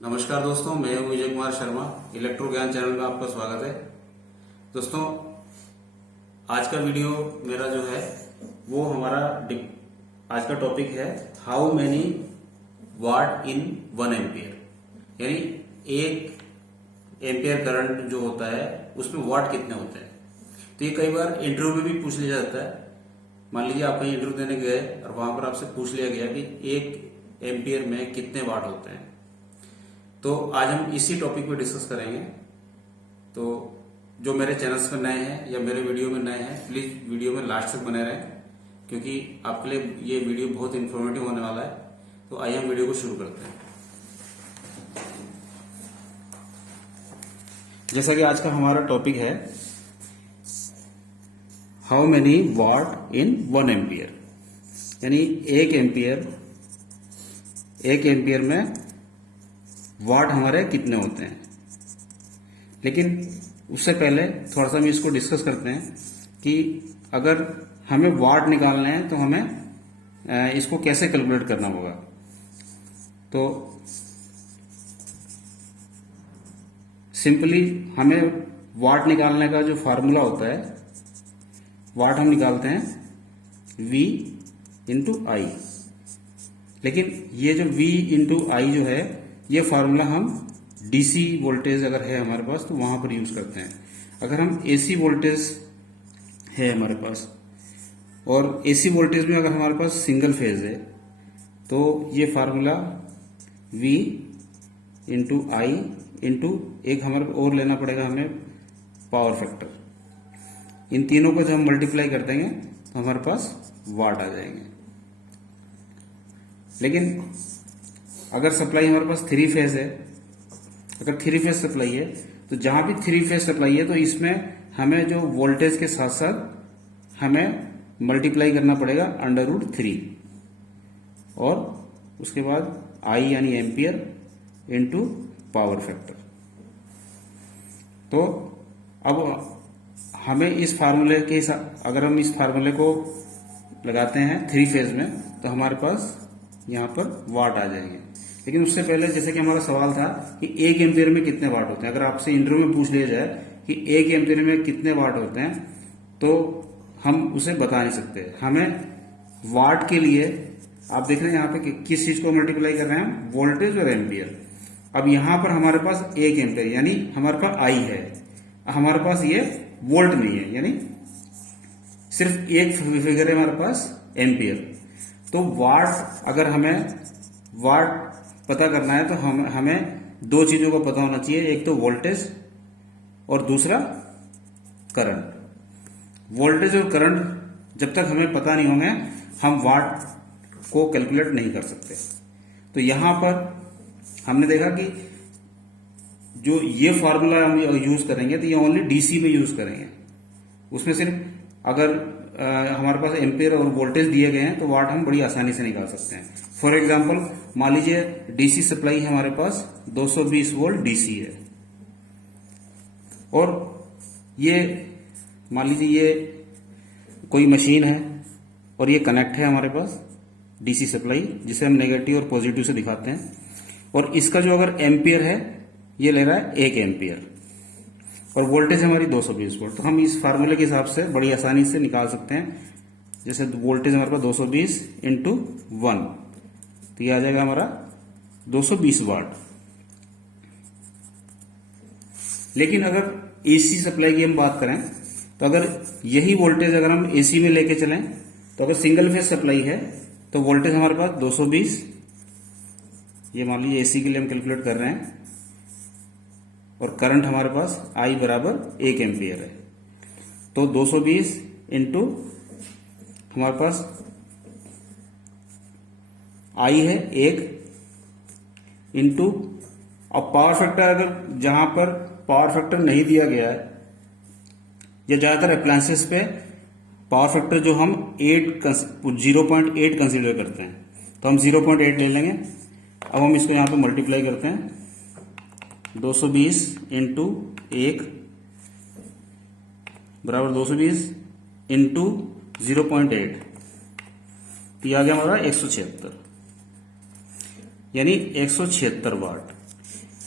नमस्कार दोस्तों, मैं हूं विजय कुमार शर्मा। इलेक्ट्रो ज्ञान चैनल में आपका स्वागत है। दोस्तों, आज का वीडियो मेरा जो है वो आज का टॉपिक है how many watt in 1 ampere, यानी 1 एम्पियर करंट जो होता है उसमें वाट कितने होते हैं। तो ये कई बार इंटरव्यू में भी पूछ लिया जाता है। मान लीजिए आप कहीं इंटरव्यू देने गए और वहां पर आपसे पूछ लिया गया कि 1 एम्पियर में कितने वाट होते हैं। तो आज हम इसी टॉपिक पे डिस्कस करेंगे। तो जो मेरे चैनल्स पर नए हैं या मेरे वीडियो में नए हैं, प्लीज वीडियो में लास्ट तक बने रहें, क्योंकि आपके लिए ये वीडियो बहुत इंफॉर्मेटिव होने वाला है। तो आइए हम वीडियो को शुरू करते हैं। जैसा कि आज का हमारा टॉपिक है how many watt in 1 ampere, यानी 1 एम्पियर में वाट हमारे कितने होते हैं। लेकिन उससे पहले थोड़ा सा हम इसको डिस्कस करते हैं कि अगर हमें वाट निकालना है तो हमें इसको कैसे कैलकुलेट करना होगा। तो सिंपली हमें वाट निकालने का जो फार्मूला होता है, वाट हम निकालते हैं V इंटू आई। लेकिन ये जो V इंटू आई जो है, ये फार्मूला हम डीसी वोल्टेज अगर है हमारे पास तो वहां पर यूज करते हैं। अगर हम एसी वोल्टेज है हमारे पास और एसी वोल्टेज में अगर हमारे पास सिंगल फेज है तो ये फार्मूला V इंटू आई इंटू एक हमारे और लेना पड़ेगा हमें पावर फैक्टर। इन तीनों को जब हम मल्टीप्लाई कर देंगे तो हमारे पास वाट आ जाएंगे। लेकिन अगर सप्लाई हमारे पास 3 फेज है, अगर 3 फेज सप्लाई है तो जहां भी 3 फेज सप्लाई है तो इसमें हमें जो वोल्टेज के साथ साथ हमें मल्टीप्लाई करना पड़ेगा √3 और उसके बाद आई यानी एम्पियर इंटू पावर फैक्टर। तो अब हमें इस फार्मूले के अगर हम इस फार्मूले को लगाते हैं 3 फेज में तो हमारे पास यहां पर वाट आ जाएंगे। लेकिन उससे पहले जैसे कि हमारा सवाल था कि 1 एम्पियर में कितने वाट होते हैं, अगर आपसे इंटरव्यू में पूछ लिया जाए कि 1 एम्पियर में कितने वाट होते हैं तो हम उसे बता नहीं सकते। हमें वाट के लिए आप देख रहे हैं यहाँ पे किस चीज को मल्टीप्लाई कर रहे हैं, वोल्टेज और एम्पियर। अब यहां पर हमारे पास 1 एम्पियर यानी हमारे पास आई है, हमारे पास ये वोल्ट नहीं है, यानी सिर्फ एक फिगर है हमारे पास एम्पियर। तो वाट, अगर हमें वाट पता करना है तो हमें 2 चीजों का पता होना चाहिए, एक तो वोल्टेज और दूसरा करंट। वोल्टेज और करंट जब तक हमें पता नहीं होंगे हम वाट को कैलकुलेट नहीं कर सकते। तो यहां पर हमने देखा कि जो ये फॉर्मूला हम यूज करेंगे तो ये ओनली डीसी में यूज करेंगे। उसमें सिर्फ अगर हमारे पास एम्पियर और वोल्टेज दिए गए हैं तो वाट हम बड़ी आसानी से निकाल सकते हैं। फॉर एग्जांपल मान लीजिए डीसी सप्लाई है हमारे पास 220 वोल्ट डीसी है और ये मान लीजिए ये कोई मशीन है और ये कनेक्ट है हमारे पास डीसी सप्लाई, जिसे हम नेगेटिव और पॉजिटिव से दिखाते हैं। और इसका जो अगर एम्पियर है ये ले रहा है 1 एम्पियर और वोल्टेज हमारी 220 वोल्ट। तो हम इस फार्मूले के हिसाब से बड़ी आसानी से निकाल सकते हैं। जैसे वोल्टेज हमारे पास 220 इंटू 1 तो ये आ जाएगा हमारा 220 वाट। लेकिन अगर एसी सप्लाई की हम बात करें तो अगर यही वोल्टेज अगर हम एसी में लेके चलें तो अगर सिंगल फेज सप्लाई है तो वोल्टेज हमारे पास 220, ये मान लीजिए एसी के लिए हम कैलकुलेट कर रहे हैं, और करंट हमारे पास I बराबर 1 एम्पियर है। तो 220 इंटू हमारे पास I है 1 इंटू, अब पावर फैक्टर अगर जहां पर पावर फैक्टर नहीं दिया गया है या ज्यादातर अप्लायंसेस पे पावर फैक्टर जो हम 0.8 कंसीडर करते हैं तो हम 0.8 ले लेंगे। अब हम इसको यहां पे मल्टीप्लाई करते हैं 220 इंटू 1 बराबर 220 इंटू 0.8, ये आ गया हमारा 176, यानी 176 वाट।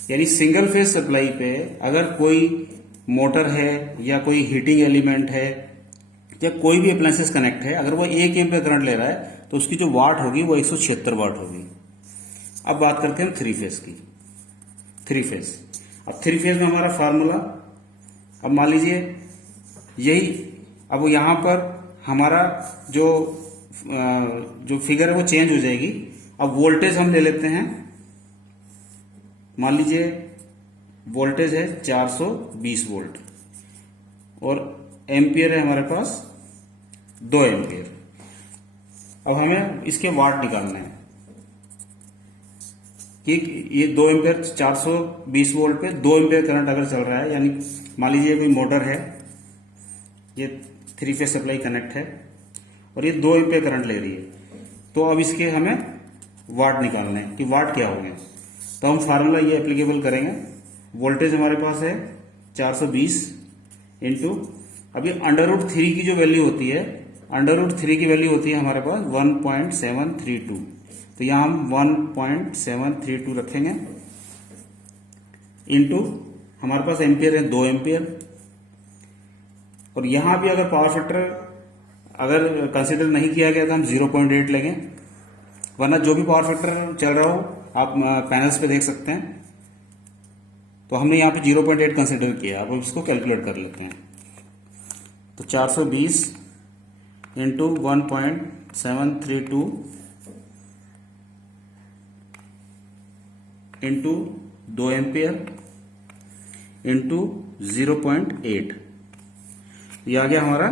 यानी सिंगल फेज सप्लाई पे अगर कोई मोटर है या कोई हीटिंग एलिमेंट है या कोई भी अप्लायंसेस कनेक्ट है, अगर वो 1 एम्पीयर करंट ले रहा है तो उसकी जो वाट होगी वो 176 वाट होगी। अब बात करते हैं थ्री फेज की। थ्री फेज, अब थ्री फेज में हमारा फार्मूला, अब मान लीजिए यही, अब यहां पर हमारा जो फिगर है वो चेंज हो जाएगी। अब वोल्टेज हम ले लेते हैं, मान लीजिए वोल्टेज है 420 वोल्ट और एम्पियर है हमारे पास 2 एम्पियर। अब हमें इसके वाट निकालना है कि ये 2 एम्पियर 420 वोल्ट पे 2 एम्पियर करंट अगर चल रहा है, यानी मान लीजिए कोई मोटर है, ये थ्री फेज सप्लाई कनेक्ट है और ये 2 एम्पियर करंट ले रही है, तो अब इसके हमें वाट निकालने हैं कि वाट क्या होंगे। तो हम फार्मूला ये एप्लीकेबल करेंगे। वोल्टेज हमारे पास है 420 इंटू, अभी √3 की जो वैल्यू होती है, √3 की वैल्यू होती है हमारे पास 1.732, तो यहां हम 1.732 रखेंगे इंटू हमारे पास एम्पियर है 2 एम्पियर। और यहां भी अगर पावर फैक्टर अगर कंसिडर नहीं किया गया तो हम 0.8 लेंगे, वरना जो भी पावर फैक्टर चल रहा हो आप पैनल्स पे देख सकते हैं। तो हमने यहाँ पे 0.8 कंसिडर किया, अब इसको कैलकुलेट कर लेते हैं। तो 420 इंटू 1.732 इंटू 2 एम्पियर इंटू 0.8, ये आ गया हमारा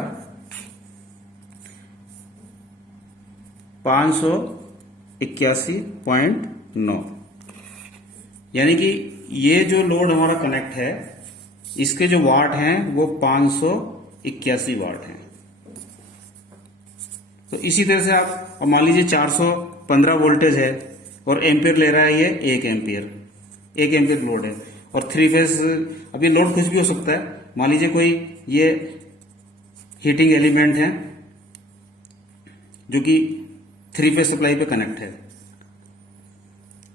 581.9। यानी कि ये जो लोड हमारा कनेक्ट है इसके जो वाट हैं वो 581 वाट हैं। तो इसी तरह से आप, और मान लीजिए 415 वोल्टेज है और एम्पियर ले रहा है ये 1 एम्पियर लोड है। और थ्री फेज, अब ये लोड कुछ भी हो सकता है, मान लीजिए कोई ये हीटिंग एलिमेंट है जो कि थ्री फेज सप्लाई पे कनेक्ट है,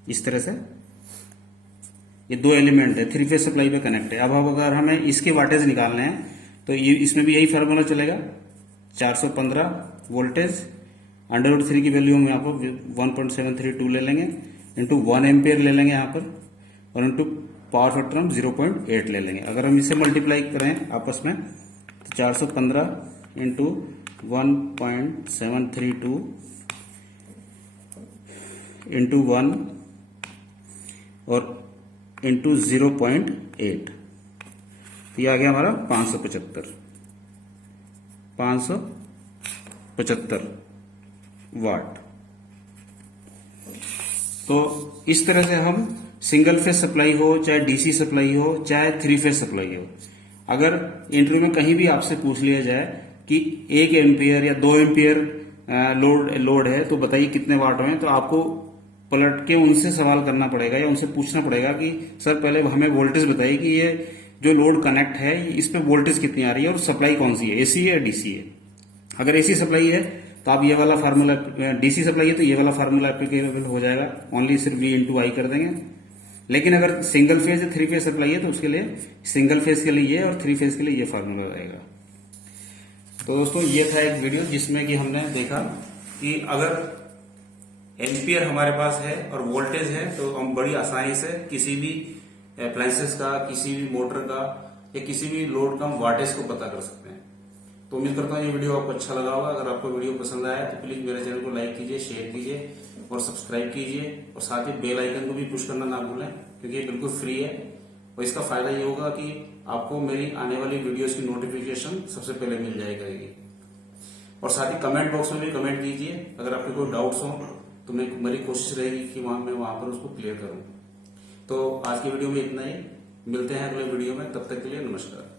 इस तरह से ये 2 एलिमेंट है थ्री फेज सप्लाई पे कनेक्ट है। अब अगर हमें इसके वाटेज निकालने हैं तो ये इसमें भी यही फार्मूला चलेगा, 415 वोल्टेज √3 की वैल्यू हम यहाँ पर 1.732 ले लेंगे इंटू 1 एम्पियर ले लेंगे यहाँ पर, और इंटू पावर फैक्टर हम 0.8 ले लेंगे। अगर हम इसे मल्टीप्लाई करें आपस में तो 415 इंटू 1.732 इंटू 1 और इंटू 0.8, तो ये आ गया हमारा 575 वाट। तो इस तरह से हम सिंगल फेज सप्लाई हो, चाहे डीसी सप्लाई हो, चाहे थ्री फेज सप्लाई हो, अगर इंटरव्यू में कहीं भी आपसे पूछ लिया जाए कि 1 एम्पियर या 2 एम्पियर लोड है तो बताइए कितने वाट हैं, तो आपको पलट के उनसे सवाल करना पड़ेगा या उनसे पूछना पड़ेगा कि सर पहले हमें वोल्टेज बताइए कि ये जो लोड कनेक्ट है इस पे वोल्टेज कितनी आ रही है और सप्लाई कौन सी है, एसी है या डीसी है। अगर एसी सप्लाई है तो आप ये वाला फार्मूला, डीसी सप्लाई है तो ये वाला फार्मूला एप्लीकेबल हो जाएगा, ओनली सिर्फ V इंटू आई कर देंगे। लेकिन अगर सिंगल फेज या थ्री फेज सप्लाई है तो उसके लिए सिंगल फेज के लिए ये और थ्री फेज के लिए ये फार्मूला रहेगा। तो दोस्तों ये था एक वीडियो जिसमें कि हमने देखा कि अगर एम्पियर हमारे पास है और वोल्टेज है तो हम बड़ी आसानी से किसी भी अप्लायंसेस का, किसी भी मोटर का या किसी भी लोड का वाटेज को पता कर सकते हैं। तो उम्मीद करता हूँ ये वीडियो आपको अच्छा लगा होगा। अगर आपको वीडियो पसंद आया तो प्लीज मेरे चैनल को लाइक कीजिए, शेयर कीजिए और सब्सक्राइब कीजिए, और साथ ही बेल आइकन को भी पुश करना ना भूलें क्योंकि ये बिल्कुल फ्री है। और इसका फायदा ये होगा कि आपको मेरी आने वाली वीडियोस की नोटिफिकेशन सबसे पहले मिल जाया करेगी। और साथ ही कमेंट बॉक्स में भी कमेंट कीजिए, अगर आपके कोई डाउट्स हो तो मेरी कोशिश रहेगी कि मैं वहां पर उसको क्लियर करूं। तो आज की वीडियो में इतना ही, मिलते हैं अगले वीडियो में, तब तक के लिए नमस्कार।